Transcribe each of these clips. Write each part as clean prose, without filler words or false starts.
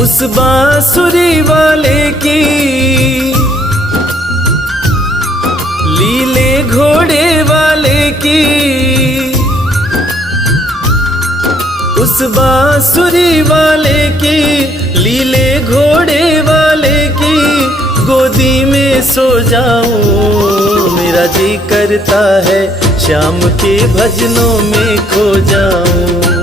उस बांसुरी वाले की लीले घोड़े वाले की, उस बांसुरी वाले की लीले घोड़े वाले की गोदी में सो जाऊं। मेरा जी करता है श्याम के भजनों में खो जाऊं।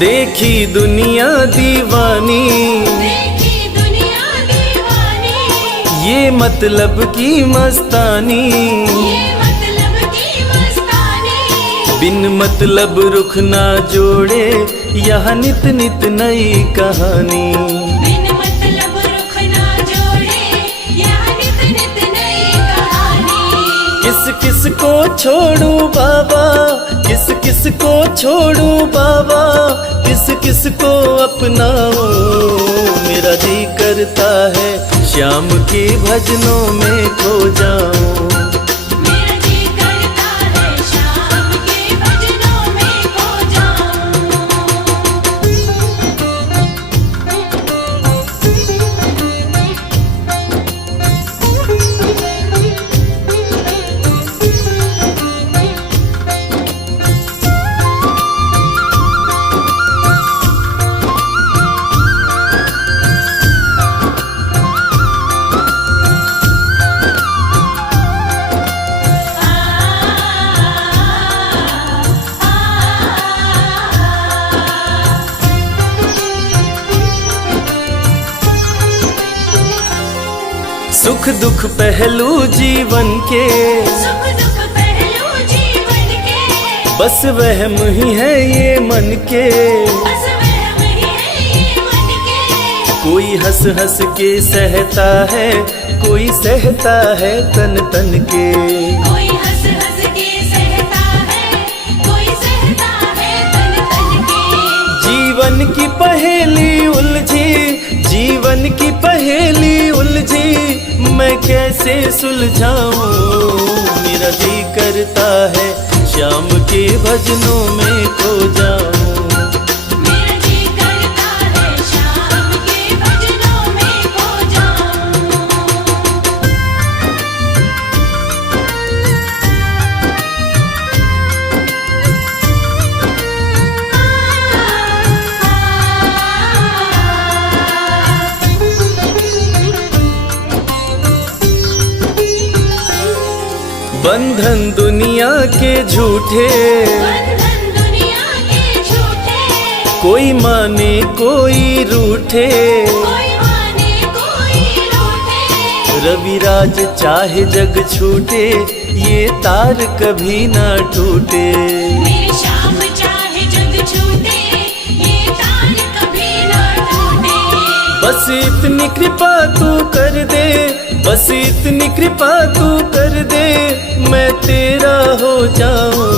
देखी दुनिया दीवानी, देखी दुनिया दीवानी, ये मतलब की मस्तानी, ये मतलब की मस्तानी। बिन मतलब रुख ना जोड़े यहाँ नित नित नई कहानी। बिन मतलब रुख ना जोड़े यहाँ नित नित नई कहानी। किस किस को छोड़ू बाबा, किस किस को छोड़ू बाबा, किस किस को अपनाऊं। मेरा जी करता है श्याम के भजनों में खो जाऊं। मेरा जी करता है श्याम के भजनों में खो सुख दुख पहलू जीवन के, सुख दुख पहलू जीवन के, बस वहम ही है ये मन के। बस वहम ही है ये मन के। कोई हंस हंस के सहता है, कोई सहता है तन तन के। कोई हंस हंस के सहता है, कोई सहता है तन तन के। जीवन की पहेली उलझी, जीवन की पहेली उलझी, मैं कैसे सुलझाऊं। मेरा जी करता है श्याम के भजनों में खो जाऊं। मेरा जी करता है श्याम के भजनों में खो जाऊं। बंधन दुनिया के झूठे, बंधन दुनिया के झूठे, कोई माने कोई रूठे। कोई माने कोई रूठे। रविराज चाहे जग छूटे, ये तार कभी ना टूटे। मेरे श्याम चाहे जग छूटे, ये तार कभी ना टूटे। बस इतनी कृपा तू कर दे, बस इतनी कृपा तू कर दे, मैं तेरा हो जाऊं।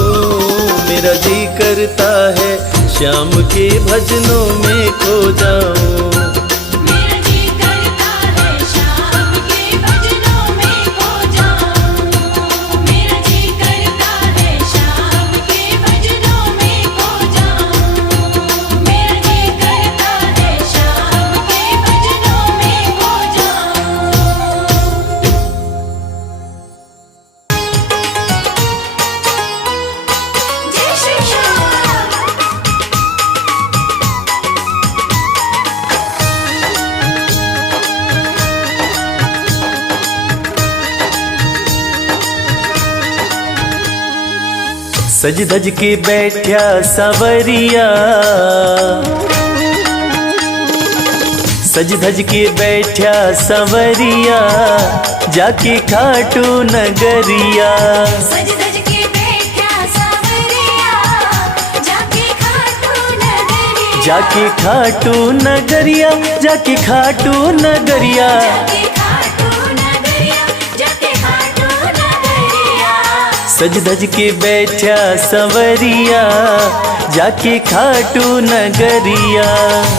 मेरा जी करता है श्याम के भजनों में खो जाऊं। मेरा जी करता है श्याम के भजनों में खो जाऊं। मेरा जी करता है श्याम के भजनों में खो जाऊं। मेरा जी करता है श्याम के भजनों में खो जाऊं। जय श्री श्याम। सज धज के बैठा सवरिया, सज धज के बैठा सवरिया, जाके खाटू नगरिया। सज धज के बैठा सावरिया, जाके खाटू नगरिया। जाके खाटू नगरिया, जाके खाटू नगरिया। जाके खाटू नगरिया, जाके खाटू नगरिया। सज धज के बैठा संवरिया जाके खाटू नगरिया।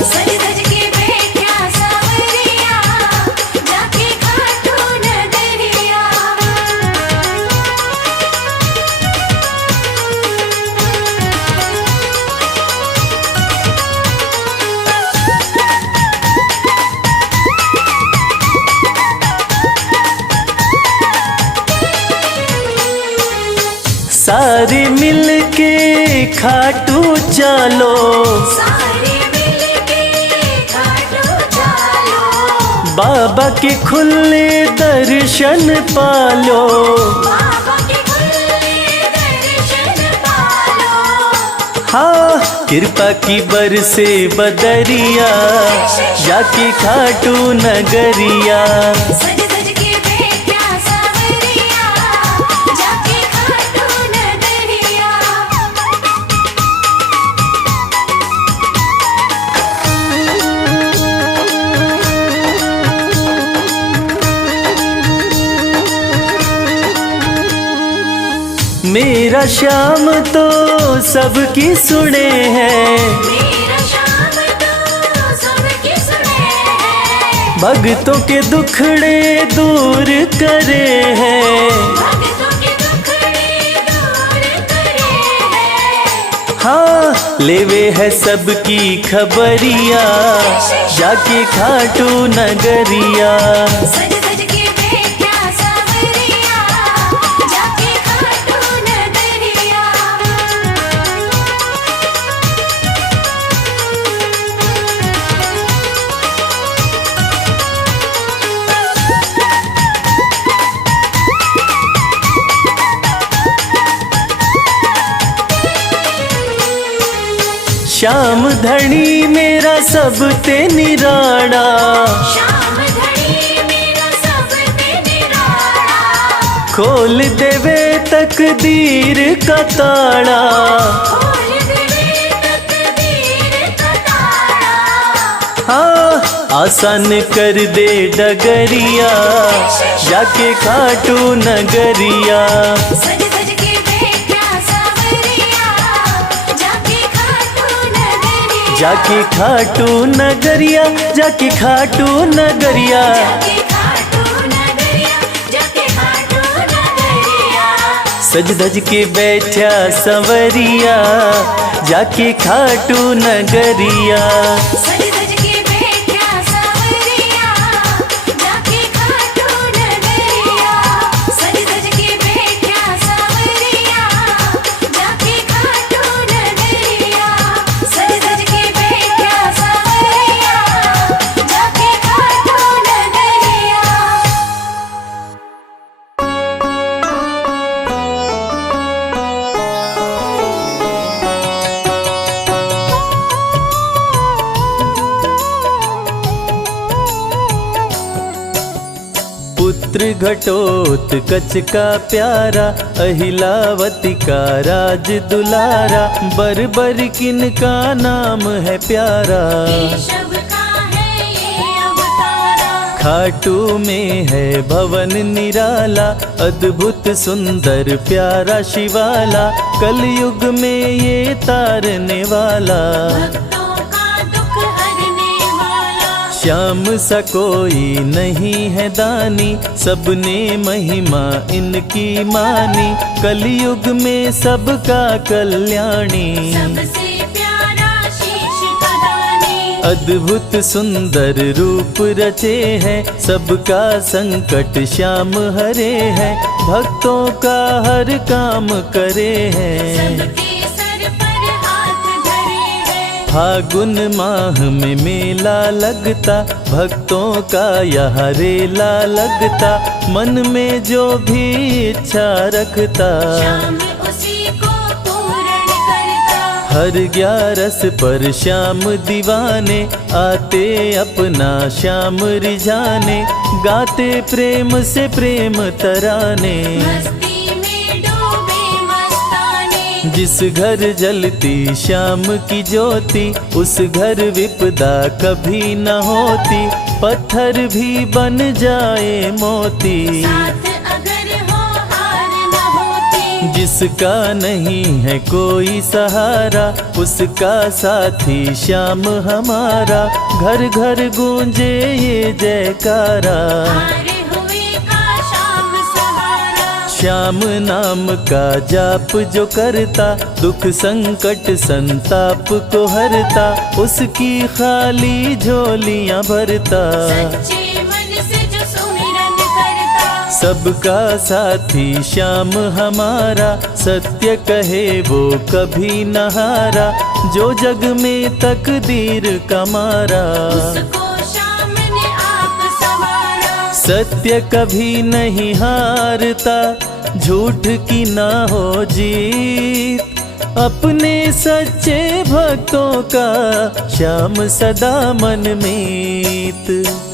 सज धज के बैठा सांवरिया जाके खाटू नगरिया। सारे मिल के खाटू चलो, सारे मिलके खाटू चलो, बाबा के खुले दर्शन पालो। बाबा के खुले दर्शन पालो। हाँ कृपा की बरसे बदरिया जाके खाटू नगरिया। सज धज के बैठा सांवरिया जाके खाटू नगरिया। मेरा श्याम तो सबकी सुने हैं, मेरा श्याम तो सबकी सुने हैं। भक्तों के दुखड़े दूर करे हैं। भक्तों के दुखड़े दूर करे हैं। हाँ लेवे है सबकी खबरिया जाके खाटू नगरिया। सज धज के बैठा सांवरिया जाके खाटू नगरिया। श्याम धनी मेरा सब ते निराड़ा, श्याम धनी मेरा सब ते निराला। खोल देवे तकदीर का ताड़ा। खोल देवे तकदीर का ताला। हाँ आसान कर दे डगरिया जाके खाटू नगरिया। सज धज के बैठा सांवरिया जाके खाटू नगरिया। जाके खाटू नगरिया, जाके खाटू नगरिया। जाके खाटू नगरिया जाके खाटू नगरिया। सज धज के बैठा संवरिया जाके खाटू नगरिया। सज धज के बैठा सांवरिया जाके खाटू नगरिया। सज धज के बैठा सांवरिया जाके खाटू नगरिया। सज धज के बैठा सांवरिया जाके खाटू नगरिया। पुत्र घटोत्कच का प्यारा, अहिलावती का राज दुलारा। बरबर किन का नाम है प्यारा, केशव का है ये अवतारा। खाटू में है भवन निराला। अद्भुत सुंदर प्यारा शिवाला, कलयुग में ये तारने वाला। भक्तों का दुख हरने वाला। श्याम सा कोई नहीं है दानी, सबने महिमा इनकी मानी। कलयुग में सबका कल्याणी, सबसे प्यारा शीश का दानी। अद्भुत सुंदर रूप रचे हैं, सबका संकट श्याम हरे हैं। भक्तों का हर काम करे हैं, सबके सर पर हाथ धरे हैं। फागुन माह में मेला लगता, भक्तों का यहाँ रेला लगता। मन में जो भी इच्छा रखता, श्याम उसी को पूर्ण करता। हर 11 पर श्याम दीवाने, आते अपना श्याम रिझाने। गाते प्रेम से प्रेम तराने, मस्ती में डूबे मस्ताने। जिस घर जलती श्याम की ज्योति, उस घर विपदा कभी न होती। पत्थर भी बन जाए मोती, साथ अगर हो हार न होती। जिसका नहीं है कोई सहारा, उसका साथी श्याम हमारा। घर घर गूंजे ये जयकारा, हारे हुए का श्याम सहारा। श्याम नाम का जाप जो करता, दुख संकट संताप को हरता। उसकी खाली झोलियां भरता, सच्चे मन से जो सुमिरन करता। सबका साथी श्याम हमारा। सत्य कहे वो कभी न हारा, जो जग में तकदीर का मारा। उसको श्याम ने आप संवारा। सत्य कभी नहीं हारता, झूठ की ना हो जीत। अपने सच्चे भक्तों का श्याम सदा मन मीत।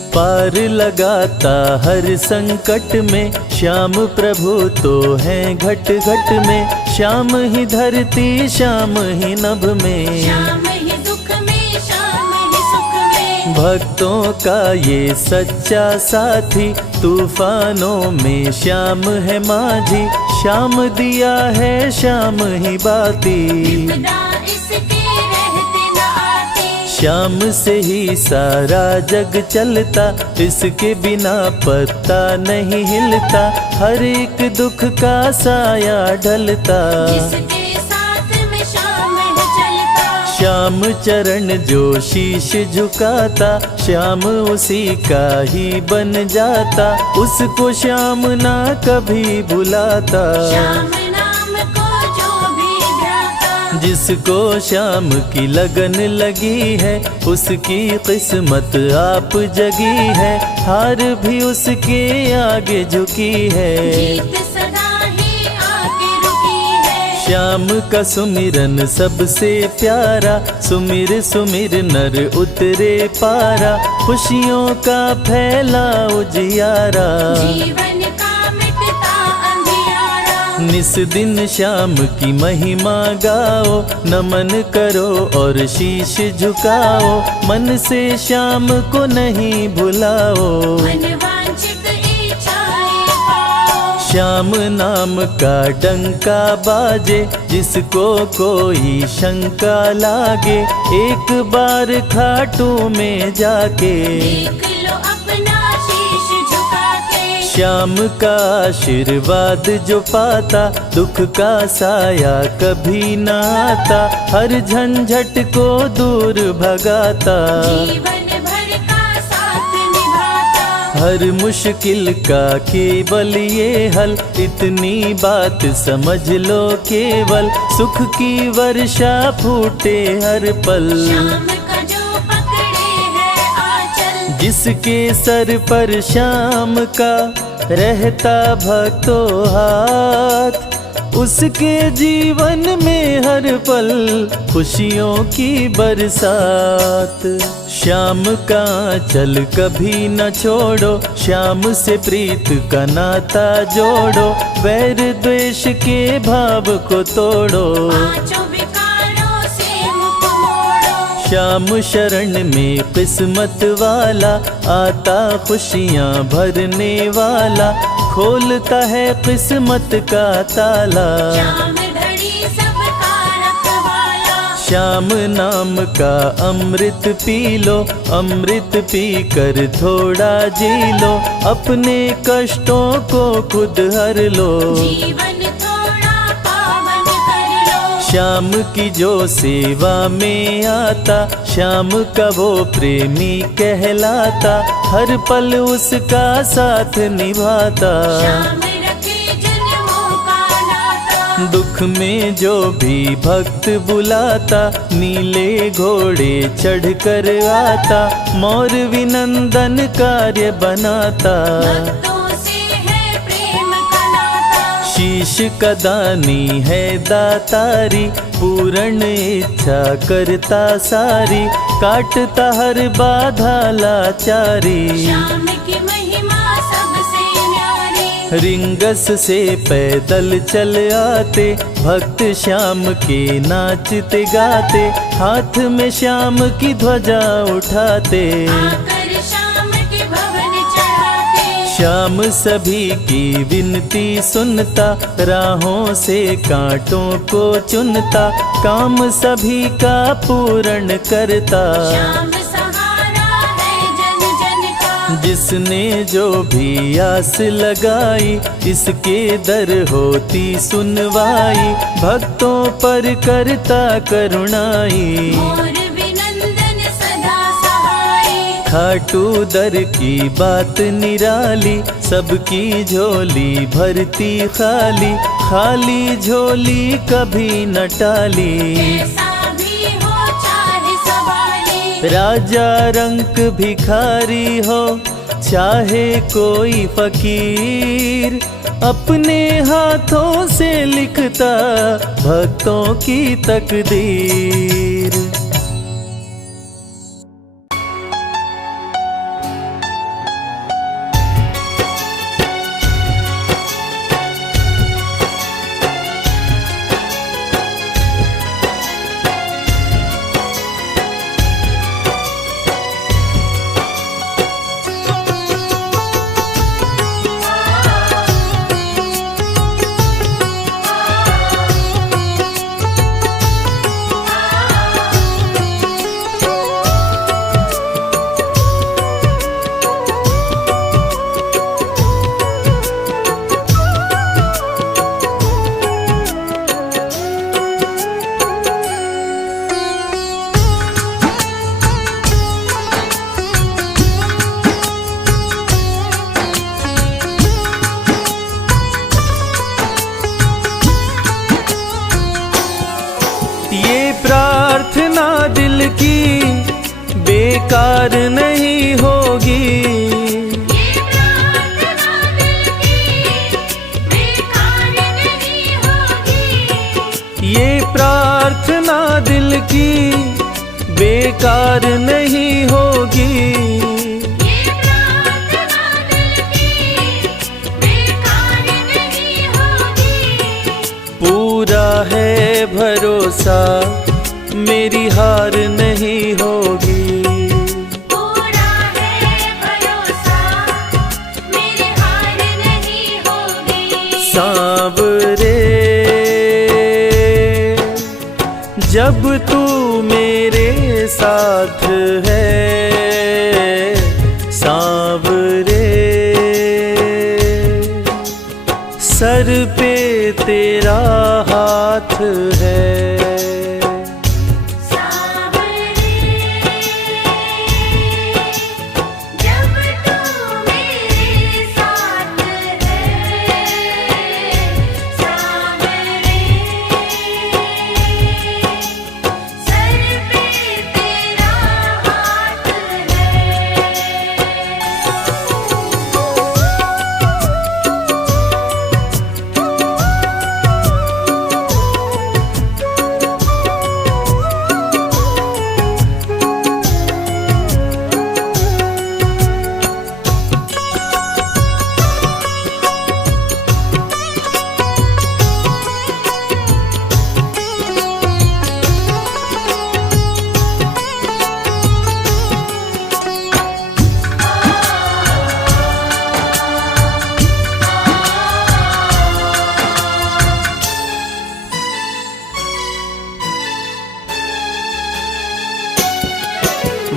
पार लगाता हर संकट में, श्याम प्रभु तो हैं घट घट में। श्याम ही धरती श्याम ही नभ में, श्याम ही दुख में श्याम ही सुख में। भक्तों का ये सच्चा साथी। तूफानों में श्याम है माझी, श्याम दिया है श्याम ही बाती। विपदा इसके रहते न आती। श्याम से ही सारा जग चलता, इसके बिना पत्ता नहीं हिलता। हर एक दुख का साया ढलता, जिसके साथ में श्याम है चलता। श्याम चरण जो शीश झुकाता, श्याम उसी का ही बन जाता। उसको श्याम ना कभी भुलाता, श्याम नाम को जो भी ध्याता। जिसको श्याम की लगन लगी है, उसकी किस्मत आप जगी है। हार भी उसके आगे झुकी है, जीत सदा ही आके रुकी है। श्याम का सुमिरन सबसे प्यारा। सुमिर सुमिर नर उतरे पारा, खुशियों का फैला उजियारा। जीवन का मिटता अंधियारा। निस दिन श्याम की महिमा गाओ, नमन करो और शीश झुकाओ। मन से श्याम को नहीं भुलाओ, मनवांछित इच्छाएं पाओ। श्याम नाम का डंका बाजे, जिसको कोई शंका लागे। एक बार खाटू में जाके, देख लो अपना शीश झुका के। श्याम का आशीर्वाद जो पाता, दुख का साया कभी न आता। हर झंझट को दूर भगाता, जीवन भर का साथ निभाता। हर मुश्किल का केवल ये हल। इतनी बात समझ लो केवल, सुख की वर्षा फूटे हर पल। श्याम का जो पकड़े है आंचल, जिसके सर पर श्याम का रहता भक्तों हाथ, उसके जीवन में हर पल खुशियों की बरसात। श्याम का चल कभी न छोड़ो, श्याम से प्रीत का नाता जोड़ो। वैर द्वेष के भाव को तोड़ो, पांचों विकारों से मुख मोड़ो। श्याम शरण में किस्मत वाला, आता खुशियाँ भरने वाला। खोलता है किस्मत का ताला, श्याम धड़ी सबका रखवाला। श्याम नाम का अमृत पी लो, अमृत पी कर थोड़ा जी लो। अपने कष्टों को खुद हर लो, जीवन थोड़ा पावन कर लो। श्याम की जो सेवा में आता, श्याम का वो प्रेमी कहलाता। हर पल उसका साथ निभाता, श्याम रखे जन्मों का नाता। दुख में जो भी भक्त बुलाता, नीले घोड़े चढ़ कर आता। मोर विनंदन कार्य बनाता, भक्तों से है प्रेम का नाता। शीश का दानी है दातारी, पूर्ण इच्छा करता सारी। काटता हर बाधा लाचारी, श्याम की महिमा सबसे न्यारी। रिंगस से पैदल चल आते, भक्त श्याम के नाचते गाते। हाथ में श्याम की ध्वजा उठाते, आकर श्याम के भवन चढ़ाते। श्याम सभी की विनती सुनता, राहों से कांटों को चुनता, काम सभी का पूर्ण करता। श्याम सहारा है जन जन का, जिसने जो भी आस लगाई, इसके दर होती सुनवाई, भक्तों पर करता करुणाई। मोर विनंदन सदा सहाय, खाटू दर की बात निराली, सबकी झोली भरती खाली, खाली झोली कभी न टाली। कैसा भी हो चाहे सवारी, राजा रंक भिखारी हो चाहे कोई फकीर, अपने हाथों से लिखता भक्तों की तकदीर। ये प्रार्थना दिल की बेकार नहीं होगी, ये प्रार्थना दिल की बेकार नहीं होगी। ये प्रार्थना दिल की बेकार नहीं होगी। ये प्रार्थना दिल की बेकार नहीं होगी। पूरा है भरोसा मेरी हार नहीं होगी। पूरा है भरोसा मेरी हार नहीं होगी। सांवरे जब तू मेरे साथ है, सांवरे सर पे तेरा हाथ है। सांवरे जब तू मेरे साथ है, सांवरे सर पे तेरा हाथ है।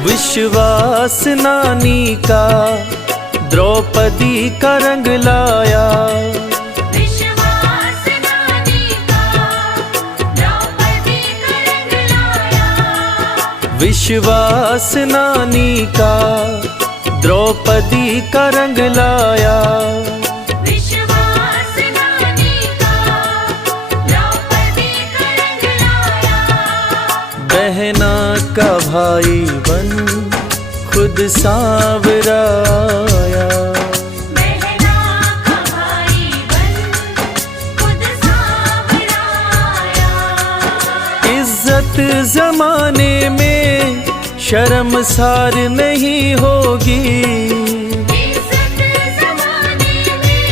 विश्वास नानी का द्रौपदी का रंग लाया, विश्वास नानी का द्रौपदी का रंग लाया। विश्वास नानी का द्रौपदी का रंग लाया। विश्वास नानी का द्रौपदी का रंग लाया। बहना का भाई बन खुद सांवराया, बहना का भाई बन खुद सांवराया। इज्जत जमाने में शर्मसार नहीं होगी। इज्जत ज़माने में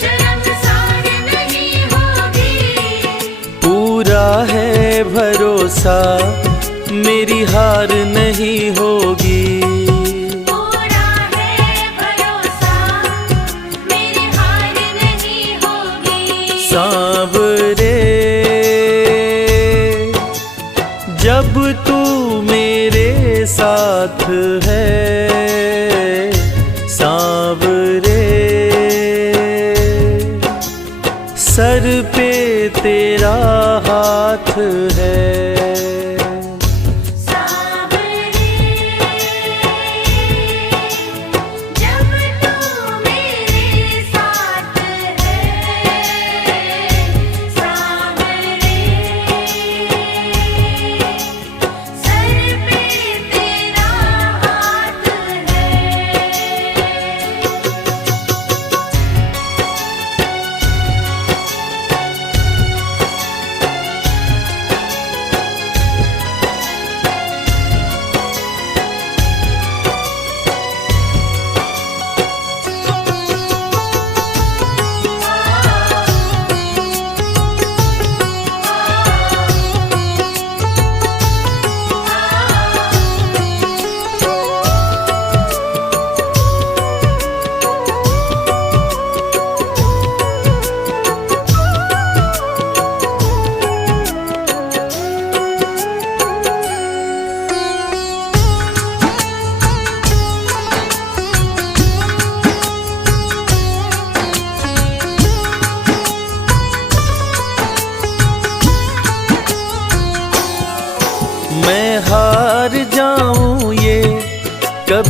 शर्मसार नहीं होगी। पूरा है भरोसा मेरी हार नहीं होगी। पूरा है भरोसा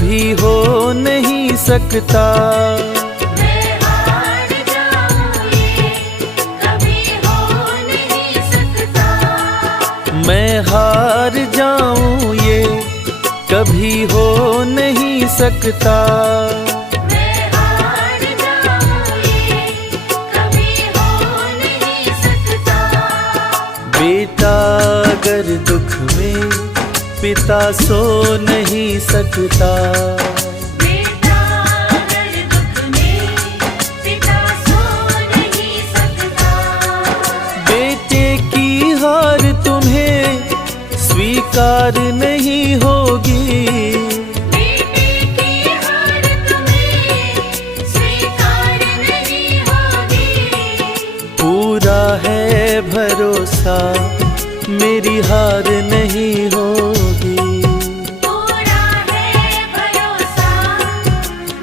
कभी हो नहीं सकता। मैं हार जाऊं ये कभी हो नहीं सकता। मैं हार जाऊं ये कभी हो नहीं सकता। मैं हार जाऊं ये कभी हो नहीं सकता। बेटा अगर दुख में पिता सो नहीं सकता। बेटा अगर दुख में पिता सो नहीं सकता। बेटे की हार तुम्हें स्वीकार नहीं होगी। बेटे की हार तुम्हें स्वीकार नहीं होगी। पूरा है भरोसा मेरी हार नहीं होगी। पूरा है भरोसा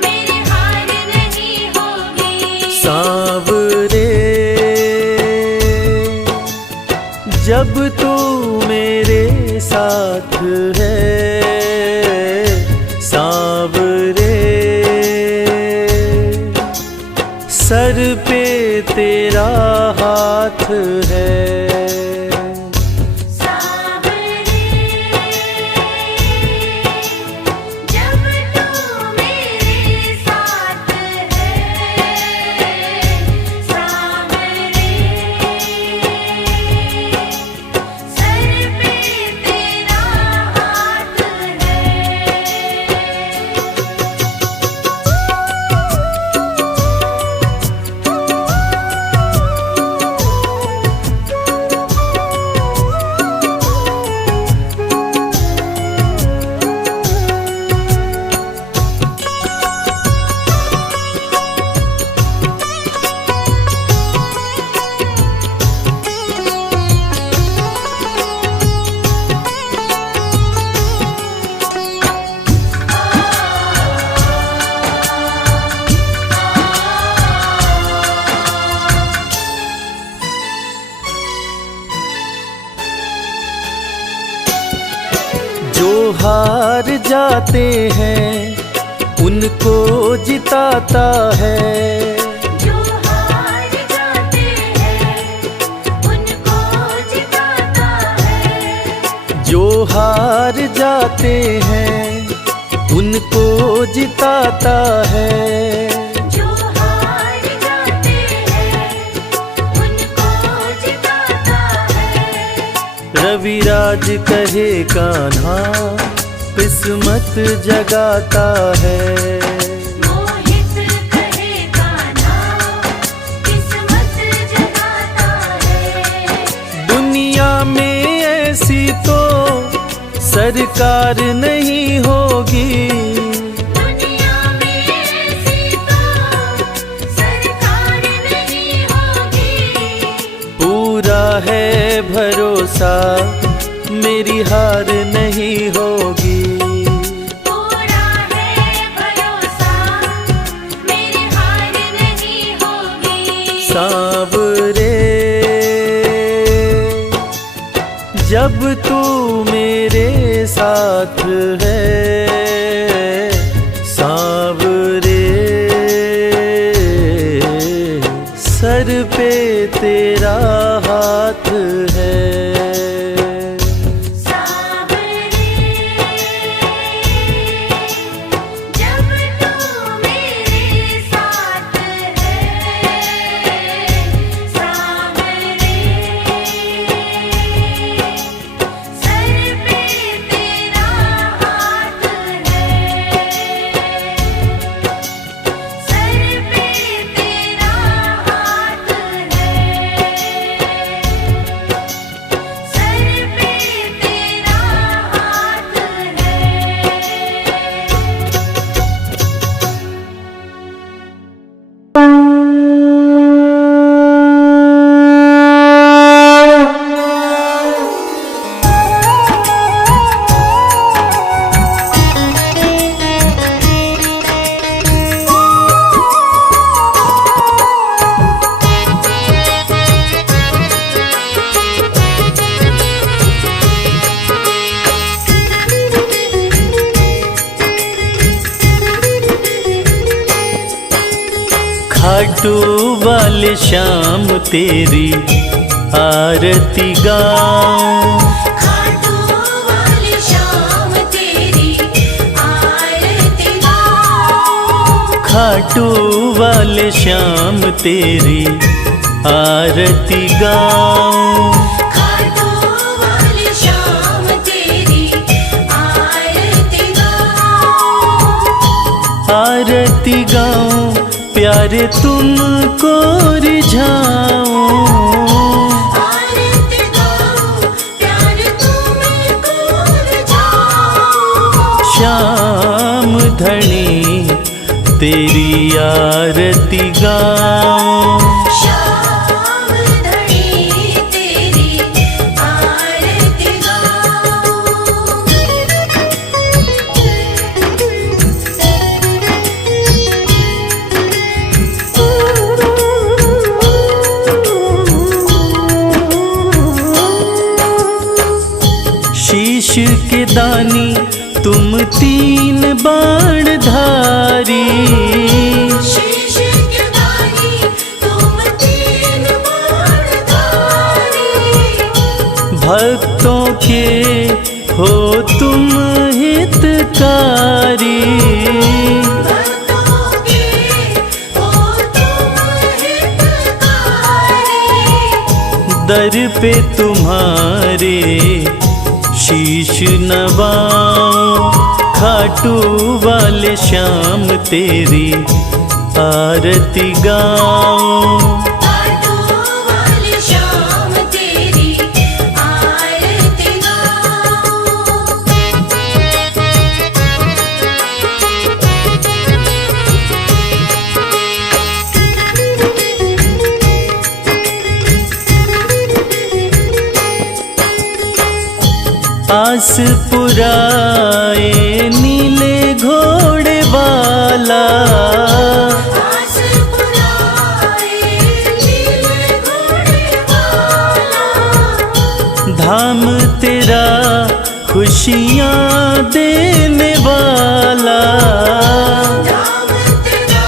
मेरी हार नहीं होगी। सांवरे जब तू मेरे साथ है। सांवरे सर पे तेरा हाथ है। सांवरे जब तू मेरे साथ है। सांवरे सर पे तेरा हाथ है। जो हार जाते हैं उनको जिताता है। जो हार जाते हैं उनको जिताता है। जो हार जाते हैं उनको जिताता है। जो हार जाते हैं उनको जिताता है। रविराज कहे कान्हा किस्मत जगाता है। मोहित कहे कान्हा किस्मत जगाता है। दुनिया में ऐसी तो सरकार नहीं होगी। दुनिया में ऐसी तो सरकार नहीं होगी। पूरा है भरोसा मेरी हार नहीं होगी। पूरा है भरोसा मेरी हार नहीं होगी। सांवरे जब तू मेरे साथ है। सांवरे सर पे तेरा हाथ है। सांवरे जब तू मेरे साथ है। सांवरे सर पे तेरा हाथ है। सर पे तेरा हाथ है। खाटू वाले श्याम तेरी आरती गाऊं, खाटू वाले श्याम तेरी आरती गाऊं, खाटू वाले श्याम तेरी आरती गाऊं, खाटू वाले श्याम तेरी आरती गाऊं, आरती गाऊं प्यारे तुमको रिझाऊं, आरती गाऊं प्यार तुमको रिझाऊं, श्याम धनी तेरी आरती गाऊं, श्याम धनी तेरी आरती गाऊं। शीश के दानी तुम तीन बाण धारी, शीश के दानी तुम तीन बाणधारी, भक्तों के हो तुम हितकारी, भक्तों के हो तुम हितकारी, दर पे तुम्हारे शीश नवाऊं, खाटू वाले श्याम तेरी आरती गाऊं, खाटू वाले श्याम तेरी आरती गाऊं। आस पुराए नीले घोड़े वाला, आस पुराए नीले घोड़े वाला, धाम तेरा खुशियाँ देने वाला, धाम तेरा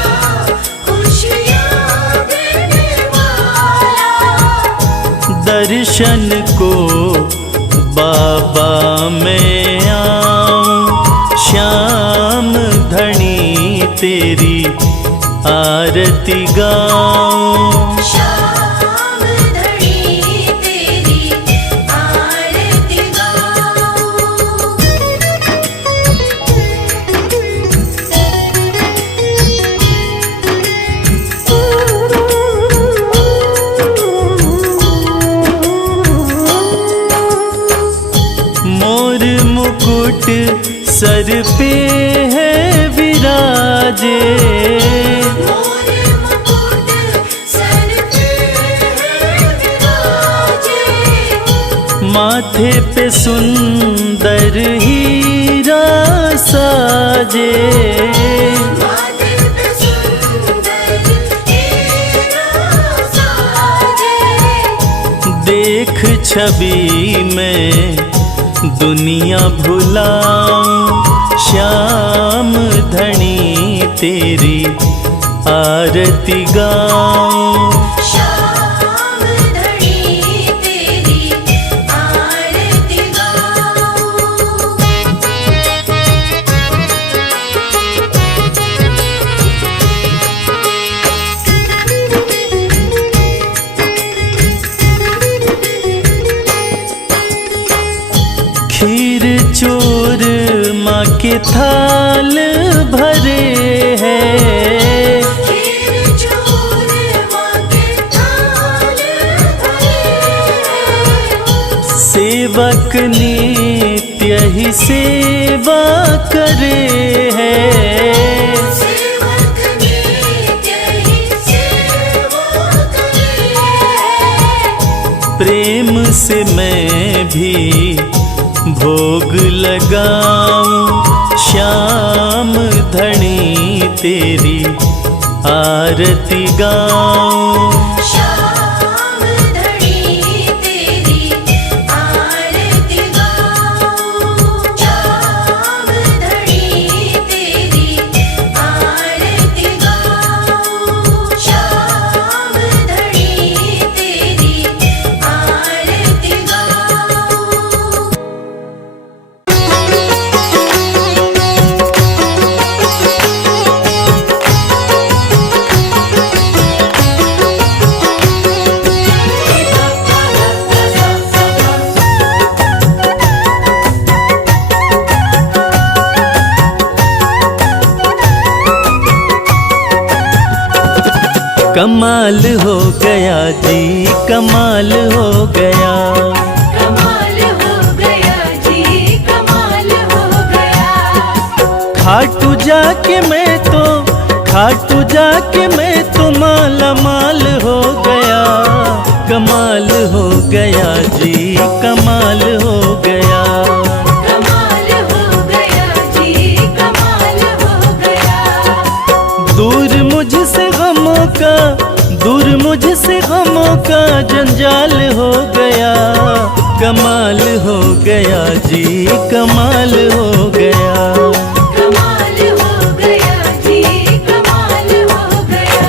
खुशियाँ देने वाला, दर्शन को बाबा मैं आऊं, श्याम धनी तेरी आरती गाऊं, श्याम धनी तेरी आरती गाऊं। मोर मुकुट सर पे है विराजे, मोर मुकुट सर पे है विराजे, माथे पे सुंदर हीरा साजे, माथे पे सुंदर हीरा साजे, देख छवि में दुनिया भुलाऊं, श्याम धनी तेरी आरती गाऊं, श्याम धनी तेरी आरती गाऊं। खीर चोर माँ के थाल भरे हैं, खीर चोर माँ के थाल भरे हैं, सेवक नित्य ही सेवा करे हैं, सेवक नित्य ही सेवा करे हैं, प्रेम से मैं भी भोग लगाऊं, श्याम धनी तेरी आरती गाऊं, श्याम धनी तेरी आरती गाऊं, श्याम धनी तेरी आरती गाऊं। कमाल हो गया जी, कमाल हो गया। कमाल हो गया जी, कमाल हो गया। खाटू जाके मैं तो माला माल हो गया। कमाल हो गया जी, कमाल हो गया। कमाल हो गया जी, कमाल हो गया। दूर मुझसे गमों का जंजाल हो गया। कमाल हो गया जी, कमाल हो गया। कमाल हो गया जी, कमाल हो गया।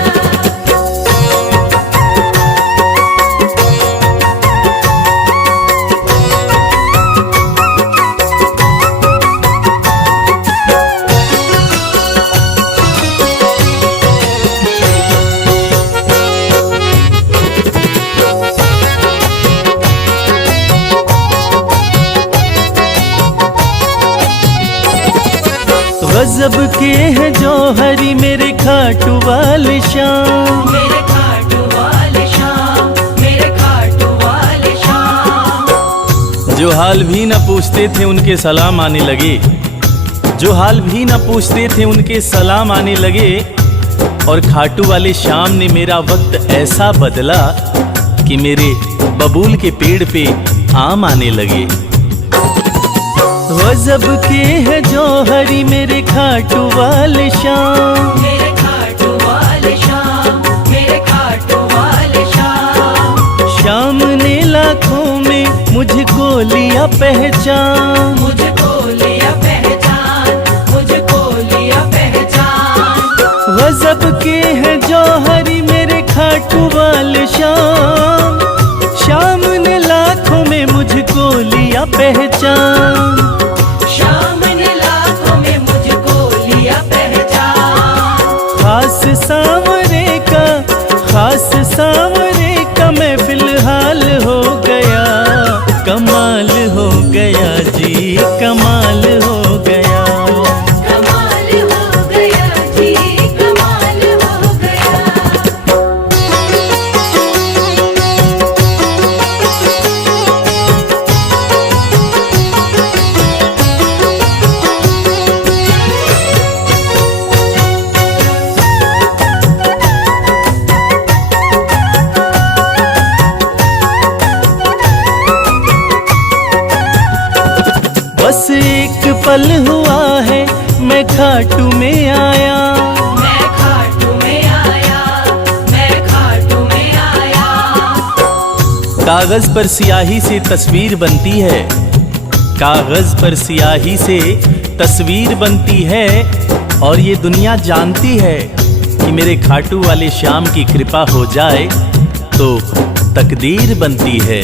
गजब के हैं जौहरी मेरे खाटू वाले शाम। मेरे खाटू वाले शाम, मेरे खाटू वाले शाम। जो हाल भी न पूछते थे उनके सलाम आने लगे। जो हाल भी न पूछते थे उनके सलाम आने लगे। और खाटू वाले शाम ने मेरा वक्त ऐसा बदला कि मेरे बबूल के पेड़ पे आम आने लगे। गजब के हैं जौहरी मेरे खाटू वाले शाम। मेरे खाटू वाले शाम, मेरे खाटू वाले शाम। शाम ने लाखों में मुझको लिया पहचान। मुझको लिया पहचान, मुझको लिया पहचान। गजब के हैं जौहरी मेरे खाटू वाले शाम। शाम ने लाखों में मुझको लिया पहचान। शाम ने लाखों में मुझको लिया पहचान। खास सांवरे का मैं फिलहाल हो गया। कमाल हो गया जी, कमाल हो गया। कमाल हो गया जी, कमाल हो गया। बस एक पल हुआ है मैं खाटू में आया। मैं खाटू में आया, मैं खाटू में आया। कागज पर स्याही से तस्वीर बनती है। कागज पर स्याही से तस्वीर बनती है। और ये दुनिया जानती है कि मेरे खाटू वाले शाम की कृपा हो जाए तो तकदीर बनती है।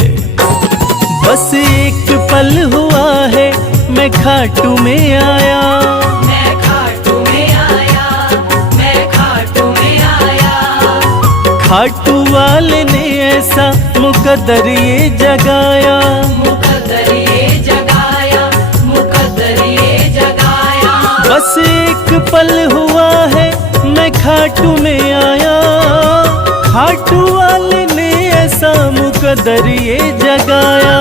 बस एक पल हुआ है मैं खाटू में आया। मैं खाटू में आया, मैं खाटू में आया। खाटू वाले ने ऐसा मुकद्दर ये जगाया। मुकद्दर ये जगाया, मुकद्दर ये जगाया। बस एक पल हुआ है मैं खाटू में आया। खाटू वाले ने ऐसा मुकद्दर ये जगाया।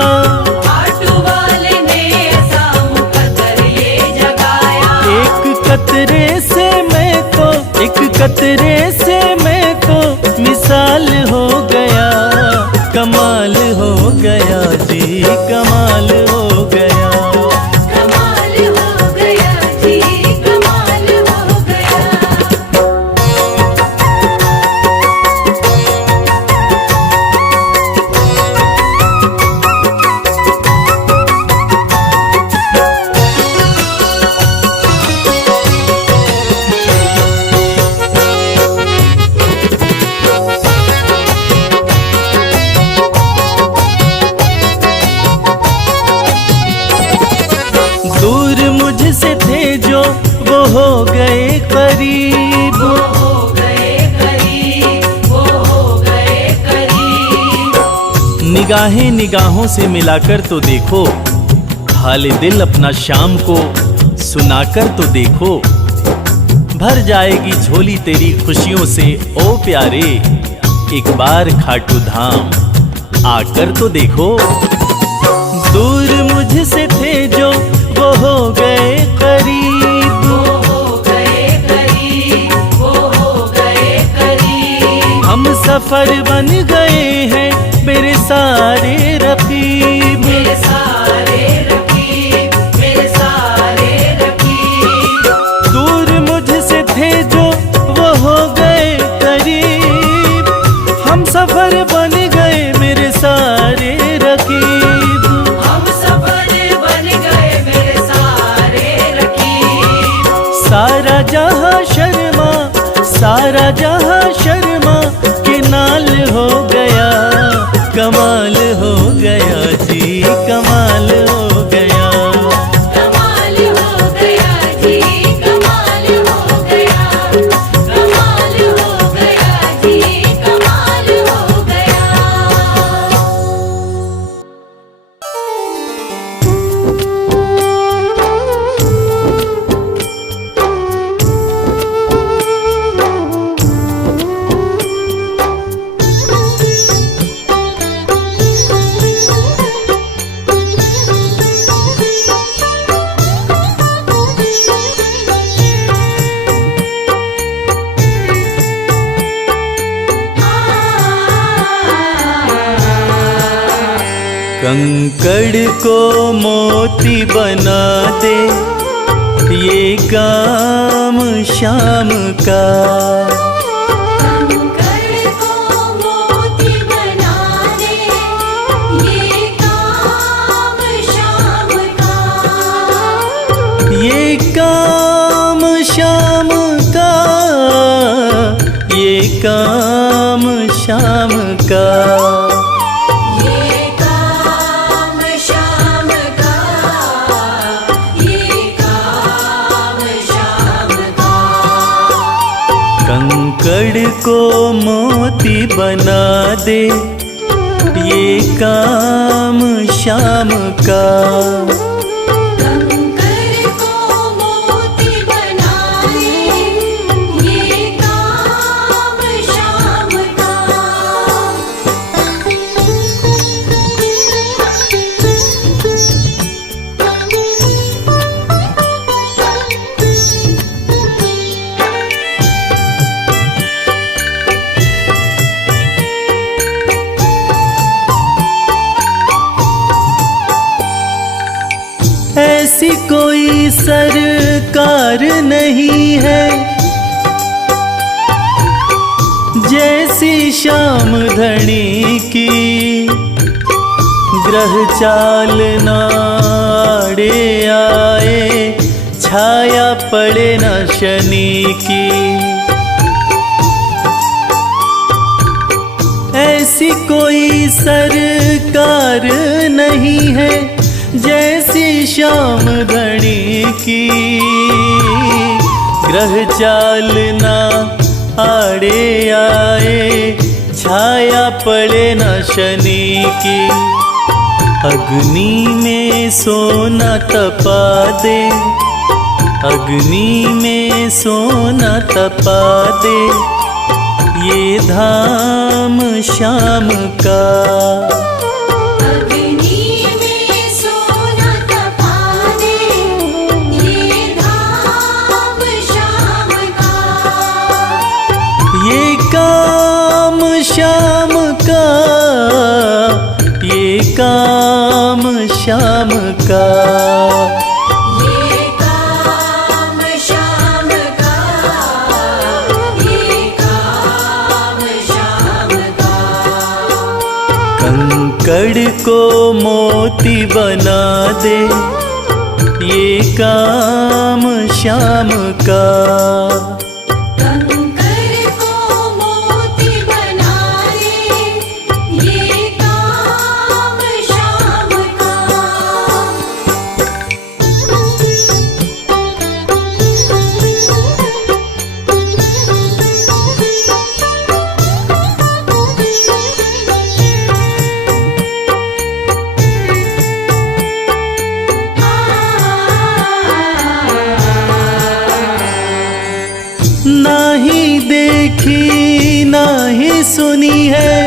खाटू वाले ने ऐसा मुकद्दर ये जगाया। एक कतरे से मैं तो मिसाल हो गया। कमाल हो गया जी, कमाल हो गया। कमाल हो गया जी, कमाल हो गया। दूर मुझसे थे जो वो हो गए करीब। वो हो गए करीब, वो हो गए करीब। निगाहें निगाहों से मिलाकर तो देखो। हाल दिल अपना शाम को सुनाकर तो देखो। भर जाएगी झोली तेरी खुशियों से ओ प्यारे। एक बार खाटू धाम आकर तो देखो। दूर मुझसे थे जो वो हो गए करीब, वो हो गए करीब, वो हो गए करीब। हम सफर बन गए हैं मेरे सारे रकीब, मेरे सारे रकीब, मेरे सारे रकीब। दूर मुझसे थे जो वो हो गए करीब, हम सफर बन गए मेरे सारे रकीब। हम सफर बन गए मेरे सारे रकीब। सारा जहां शर्मा, सारा जहां शर्मा के नाल हो गया, कमाल हो गया जी, कमाल हो गया। कमाल हो गया जी, कमाल हो गया। कमाल हो गया जी, कमाल हो गया। कंकड़ को मोती बना दे ये काम शाम का, कंकड़ को मोती बना दे ये काम शाम का। ये काम शाम का, ये काम शाम का। ये काम शाम का, ये काम शाम का। कंकड़ को मोती बना दे ये काम शाम का। कंकड़ को मोती बना दे ये काम शाम का। ऐसी कोई सरकार नहीं है जैसी श्याम धनी की, ग्रह चाल नाड़े आए छाया पड़े न शनि की। ऐसी कोई सरकार नहीं है जैसी श्याम धनी की, ग्रह चाल ना आड़े आए छाया पड़े न शनि की। अग्नि में सोना तपा दे, अग्नि में सोना तपा दे ये धाम शाम का। अग्नि में सोना तपा दे ये धाम शाम का। ये काम शाम का, ये काम शाम का। ये काम शाम का, ये काम शाम का। कंकड़ को मोती बना दे ये काम शाम का। कंकड़ को मोती बना दे ये काम शाम का। है,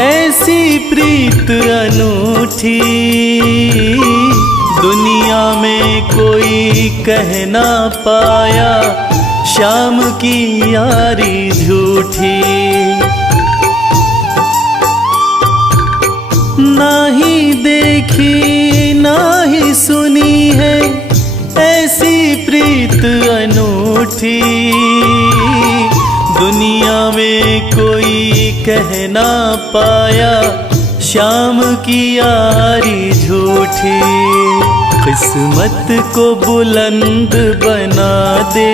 ऐसी प्रीत अनूठी दुनिया में कोई कह ना पाया, शाम की यारी झूठी। ना ही देखी ना ही सुनी है, ऐसी प्रीत अनूठी दुनिया में कोई कह ना पाया, शाम की यारी झूठी। किस्मत को बुलंद बना दे,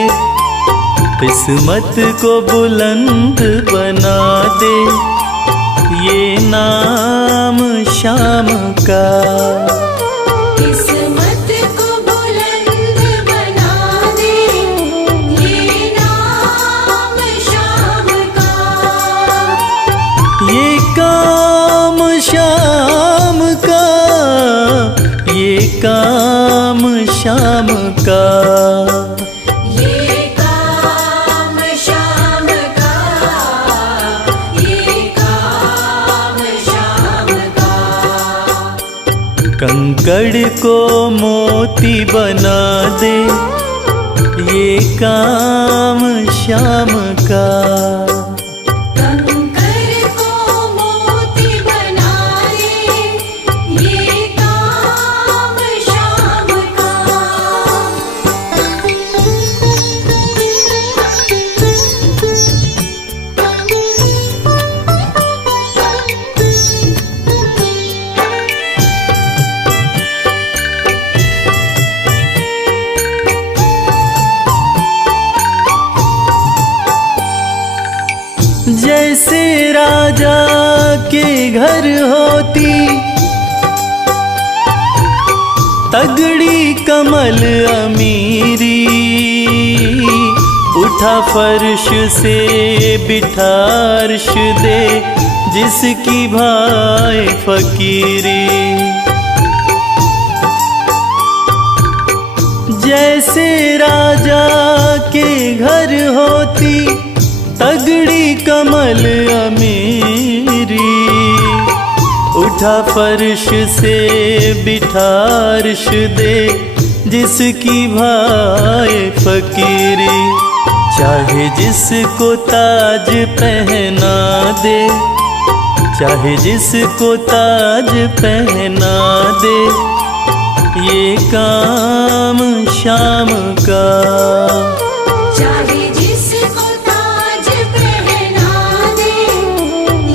किस्मत को बुलंद बना दे, ये नाम शाम का। किस्मत को बुलंद बना दे, ये नाम शाम का। ये काम शाम का, ये काम शाम का, ये काम शाम का, ये काम शाम का। कंकड़ को मोती बना दे, ये काम शाम का। कंकर को मोती बना दे, ये काम शाम का। जैसे राजा के घर होती तगड़ी कमल अमीरी, उठा फर्श से बिठा अर्श दे, जिसकी भाई फकीरी। जैसे राजा के घर होती तगड़ी कमल अमीरी, उठा फर्श से बिठा अर्श दे, जिसकी भाई फकीरी। चाहे जिसको ताज पहना दे, चाहे जिसको ताज पहना दे, ये काम शाम का। चाहे जिसको ताज पहना दे,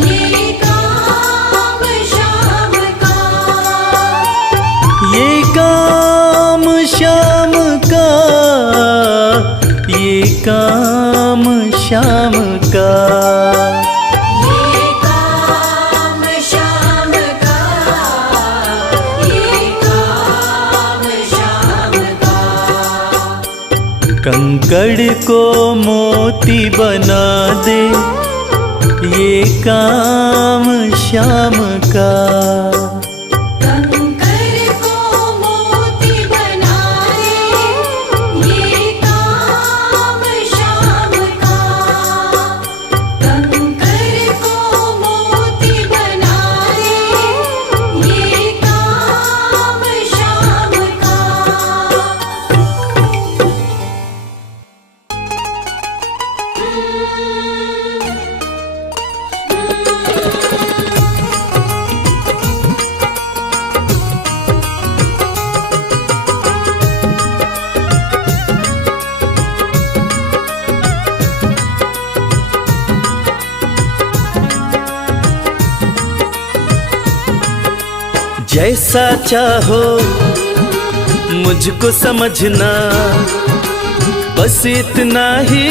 ये काम शाम का। ये काम शाम का, ये काम शाम का। ये काम शाम का, ये काम शाम का। कंकड़ को मोती बना दे, ये काम शाम का। कंकर को मोती बना दे, ये काम शाम का। कंकर को मोती बना दे, ये काम शाम का। जैसा चाहो मुझको समझना, बस इतना ही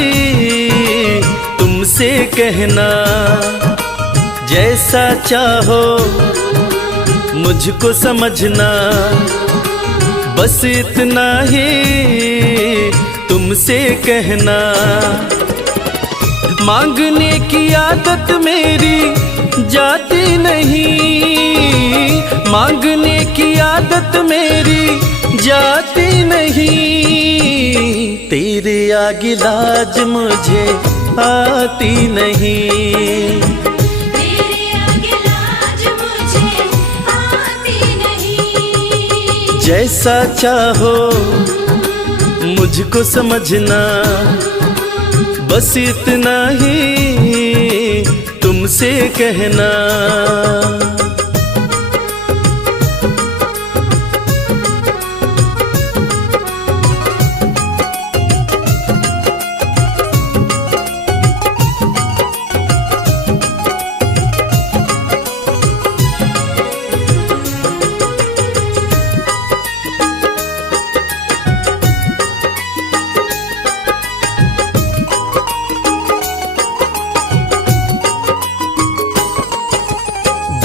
तुमसे कहना। जैसा चाहो मुझको समझना, बस इतना ही तुमसे कहना। मांगने की आदत मेरी जाती नहीं, मांगने की आदत मेरी जाती नहीं। तेरे आगे लाज मुझे आती नहीं। तेरे आगे लाज मुझे आती नहीं। जैसा चाहो मुझको समझना, बस इतना ही तुमसे कहना।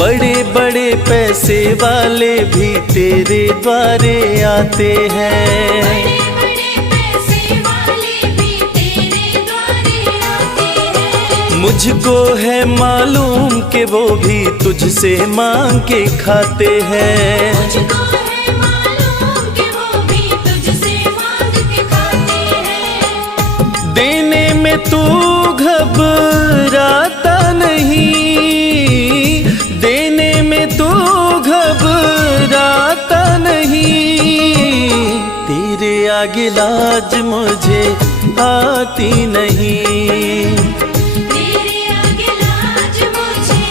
बड़े बड़े पैसे वाले भी तेरे द्वारे आते हैं। बड़े बड़े पैसे वाले भी तेरे द्वारे आते हैं। मुझको है मालूम कि वो भी तुझसे मांग के खाते हैं। मुझको है मालूम कि वो भी तुझसे मांग के खाते हैं। देने में तू घबराता नहीं, देने में तू घबराता नहीं। तेरे आगे लाज मुझे आती नहीं। तेरे आगे लाज मुझे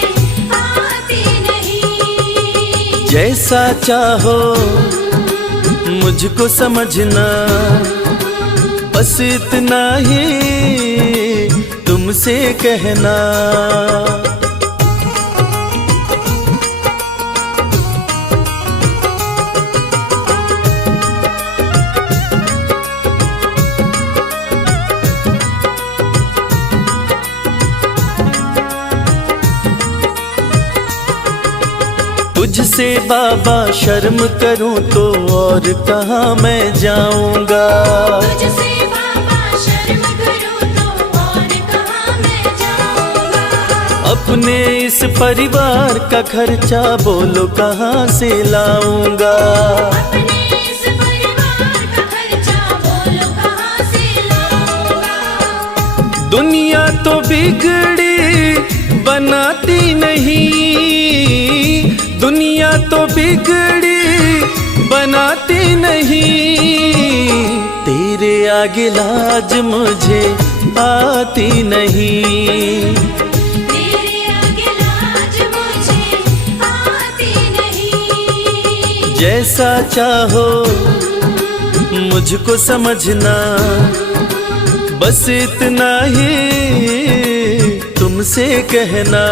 आती नहीं। जैसा चाहो मुझको समझना, बस इतना ही तुमसे कहना। तुझसे बाबा शर्म करूं तो और कहाँ मैं जाऊंगा। तुझसे बाबा शर्म करूं तो और कहाँ मैं जाऊंगा। अपने इस परिवार का खर्चा बोलो कहाँ से लाऊंगा। अपने इस परिवार का खर्चा बोलो कहाँ से लाऊंगा। दुनिया तो बिगड़ी बनाती नहीं, दुनिया तो बिगड़ी बनाती नहीं। तेरे आगे लाज मुझे आती नहीं। तेरे आगे लाज मुझे आती नहीं। जैसा चाहो मुझको समझना, बस इतना ही तुमसे कहना।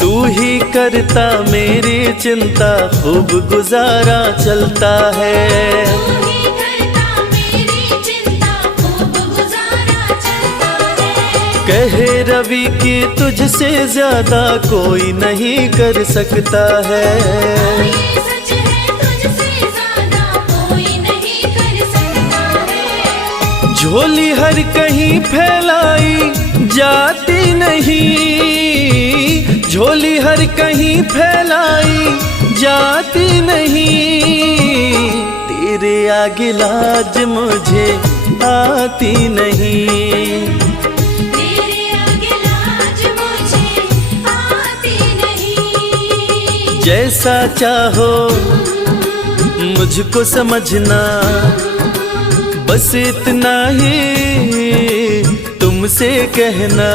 तू ही करता मेरी चिंता, खूब गुजारा चलता है। तू ही करता मेरी चिंता, खूब गुजारा चलता है। कहे रवि कि तुझसे ज्यादा कोई नहीं कर सकता है। ये सच है, तुझसे ज्यादा कोई नहीं कर सकता है। झोली हर कहीं फैलाई जाती नहीं, झोली हर कहीं फैलाई जाती नहीं। तेरे आगे लाज मुझे आती नहीं। तेरे आगे लाज मुझे आती नहीं। जैसा चाहो मुझको समझना, बस इतना ही तुमसे कहना।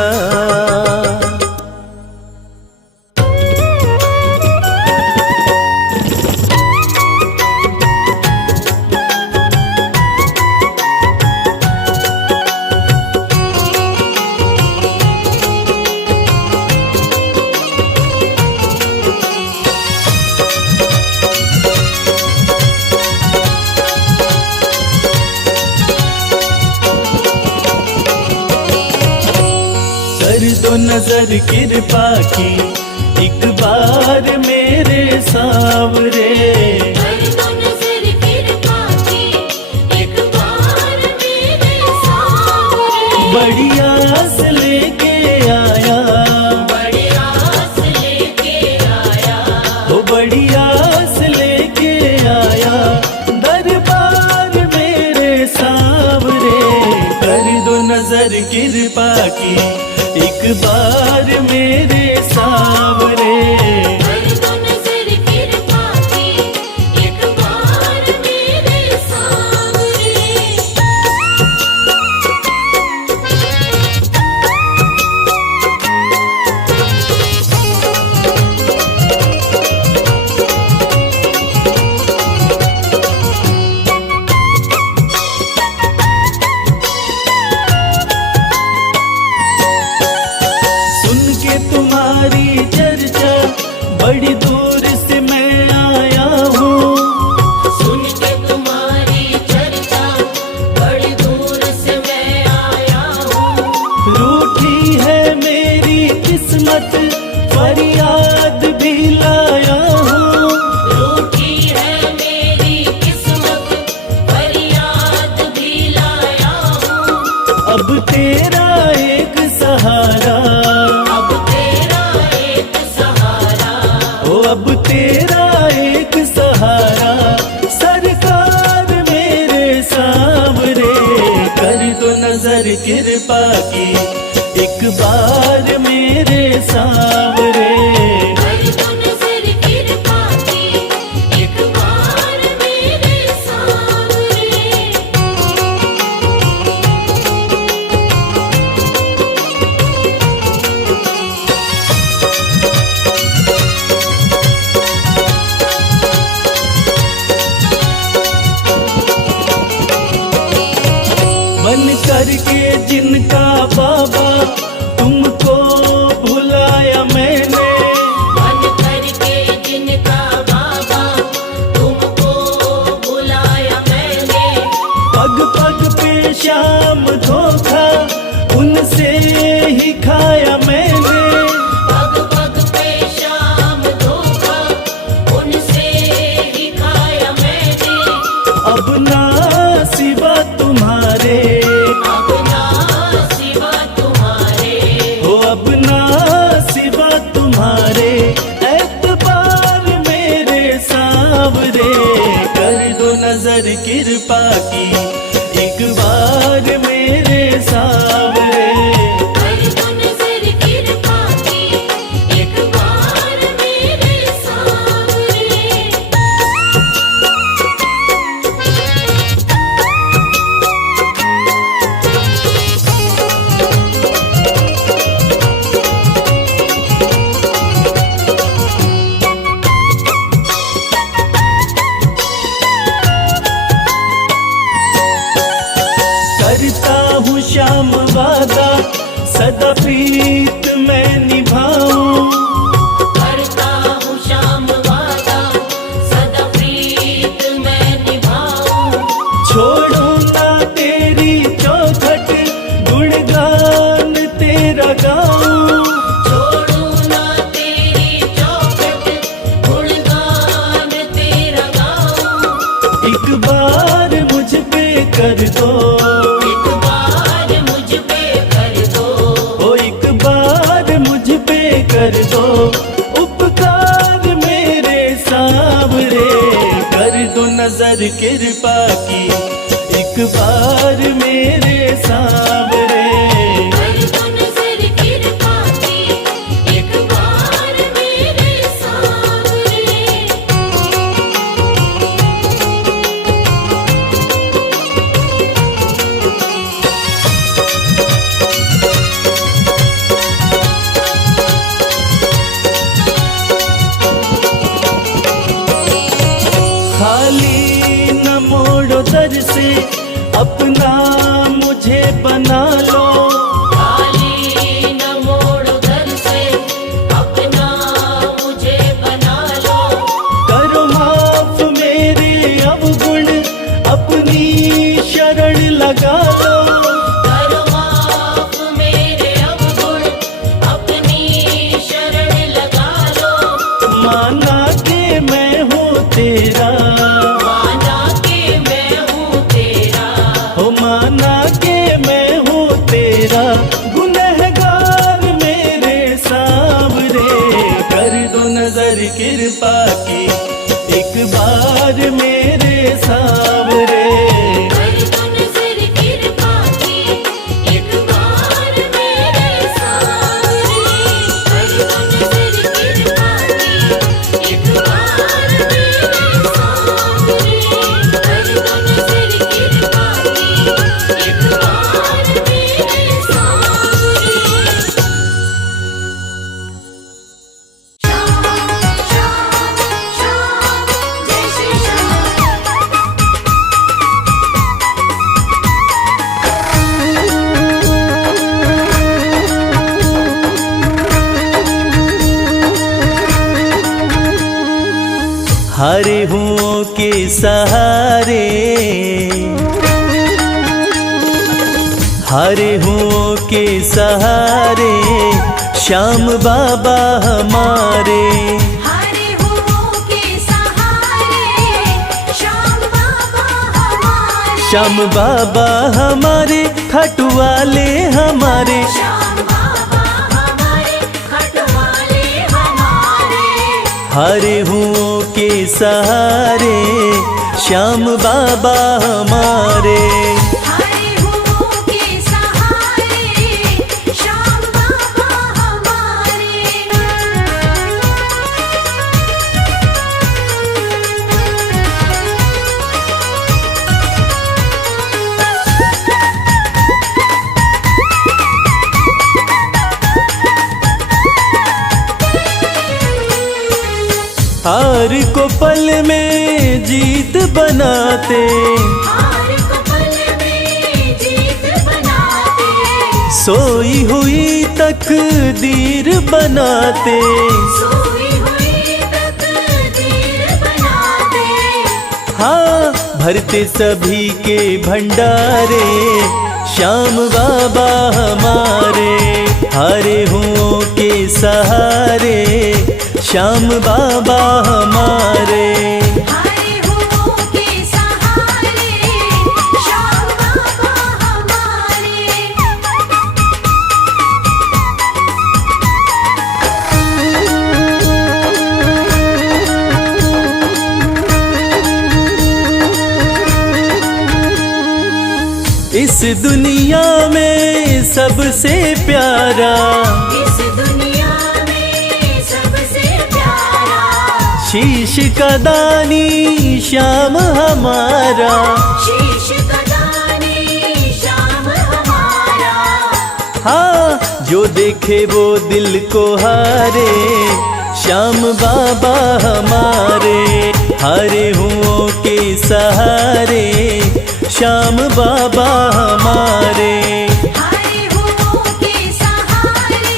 दो नजर कृपा की एक बार मेरे सावरे। कर दो नजर कृपा की एक बार मेरे सावरे। बड़ी आस लेके आया, बड़ी आस लेके आया, ओ बड़ी आस लेके आया दरबार मेरे सावरे। कर दो नजर कृपा की एक बार मेरे सावरे। कर दो नजर कृपा की एक बार मेरे सावरे। सुन के तुम्हारी चर्चा बड़ी दूर से मैं आया हूँ। सुन के तुम्हारी चर्चा बड़ी दूर से मैं आया हूँ। रूठी है मेरी किस्मत फरियाद भी लाया हूँ। रूठी है मेरी किस्मत फरियाद भी लाया हूँ। अब तेरा एक सहारा, अब तेरा एक सहारा, ओ अब तेरा एक सहारा सरकार मेरे सावरे। कर दो नजर कृपा की एक बार मेरे सावरे। कर दो नजर कृपा की एक बार मेरे सावरे। बन करके जिनका बाबा तुमको भुलाया मैंने। बन करके जिनका बाबा तुमको बुलाया मैंने। पग पग पे शाम धोखा उनसे ही खाया मैंने। पग पग पे शाम धोखा उनसे ही खाया मैंने। अब ना सिवा तुम्हारे, अब ना सिवा तुम्हारे, हो अब ना सिवा तुम्हारे एतबार मेरे सावरे। कर दो नजर कृपा की एक बार मेरे सावरे। कर दो नजर कृपा की एक बार मेरे सावरे। करता हूँ श्याम वादा सदा प्रीत मैं निभाऊं। करता हूँ श्याम वादा सदा प्रीत मैं निभाऊं। छोड़ू ना तेरी चौखट गुणगान तेरा गाऊं। छोड़ू ना तेरी चौखट गुणगान तेरा गाऊं। एक बार मुझ पे कर दो, एक बार मुझ पे कर दो। ओ एक बार मुझ पे कर दो उपकार मेरे सावरे। कर दो नजर कृपा की एक बार मेरे सावरे। कर दो नजर कृपा की एक बार मेरे सावरे। खाली न मोड़ो दर से अपना मुझे बना लो। खाली न मोड़ घर से अपना मुझे बना लो। करो माफ मेरे अवगुण अपनी शरण लगा लो। करो माफ मेरे अवगुण गुनहगार मेरे सांवरे, कर दो नजर कृपा की एक बार मेरे सांवरे। कर दो नजर कृपा की एक बार मेरे सांवरे, कर दो नजर कृपा की एक बार मेरे सांवरे, कर दो नजर कृपा की एक बार मेरे सांवरे। श्याम श्याम श्याम जय श्री श्याम। हारे हुओं के सहारे, हारे हुओं के सहारे, श्याम बाबा हमारे। हारे हुओं के सहारे, श्याम बाबा हमारे। श्याम बाबा हमारे, खाटू वाले हमारे। श्याम बाबा हमारे, खटवाले हमारे। हारे हुओं के सहारे, श्याम बाबा हमारे। हारे हुओं के सहारे, श्याम बाबा हमारे। हार को पल में जीत बनाते, हार को पल में जीत बनाते, सोई हुई तकदीर बनाते। सोई हुई तकदीर बनाते। हाँ, भरते सभी के भंडारे, श्याम बाबा हमारे। हारे हुओं के सहारे, श्याम बाबा हमारे। हारे हुओं के सहारे, श्याम बाबा हमारे। इस दुनिया में सबसे प्यारा, इस दुनिया में सबसे प्यारा, शीश का दानी श्याम हमारा। शीश का दानी श्याम हमारा। हाँ, जो देखे वो दिल को हारे, श्याम बाबा हमारे। हारे हुओं के सहारे, श्याम बाबा हमारे। हारे हुओं के सहारे,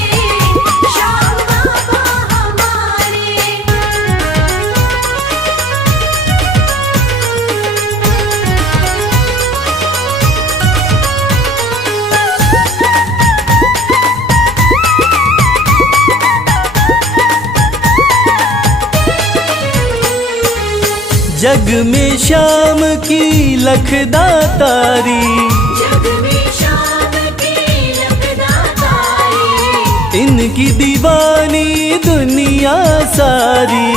श्याम बाबा हमारे। जग में श्याम की लखदातारी, जग में श्याम की लखदातारी, इनकी दीवानी दुनिया सारी।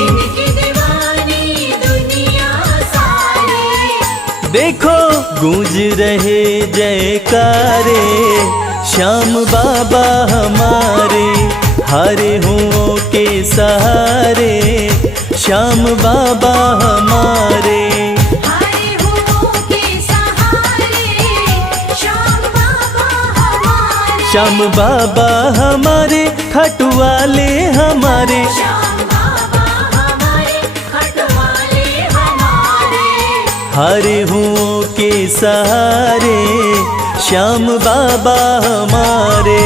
इनकी दीवानी दुनिया सारी। देखो गूंज रहे जयकारे, श्याम बाबा हमारे। हारे हुओं के सहारे, श्याम बाबा हमारे। हारे हुओं के सहारे, श्याम बाबा हमारे। श्याम बाबा हमारे, खाटू वाले हमारे। श्याम बाबा हमारे, खटवाले हमारे। हारे हुओं के सहारे, श्याम बाबा हमारे।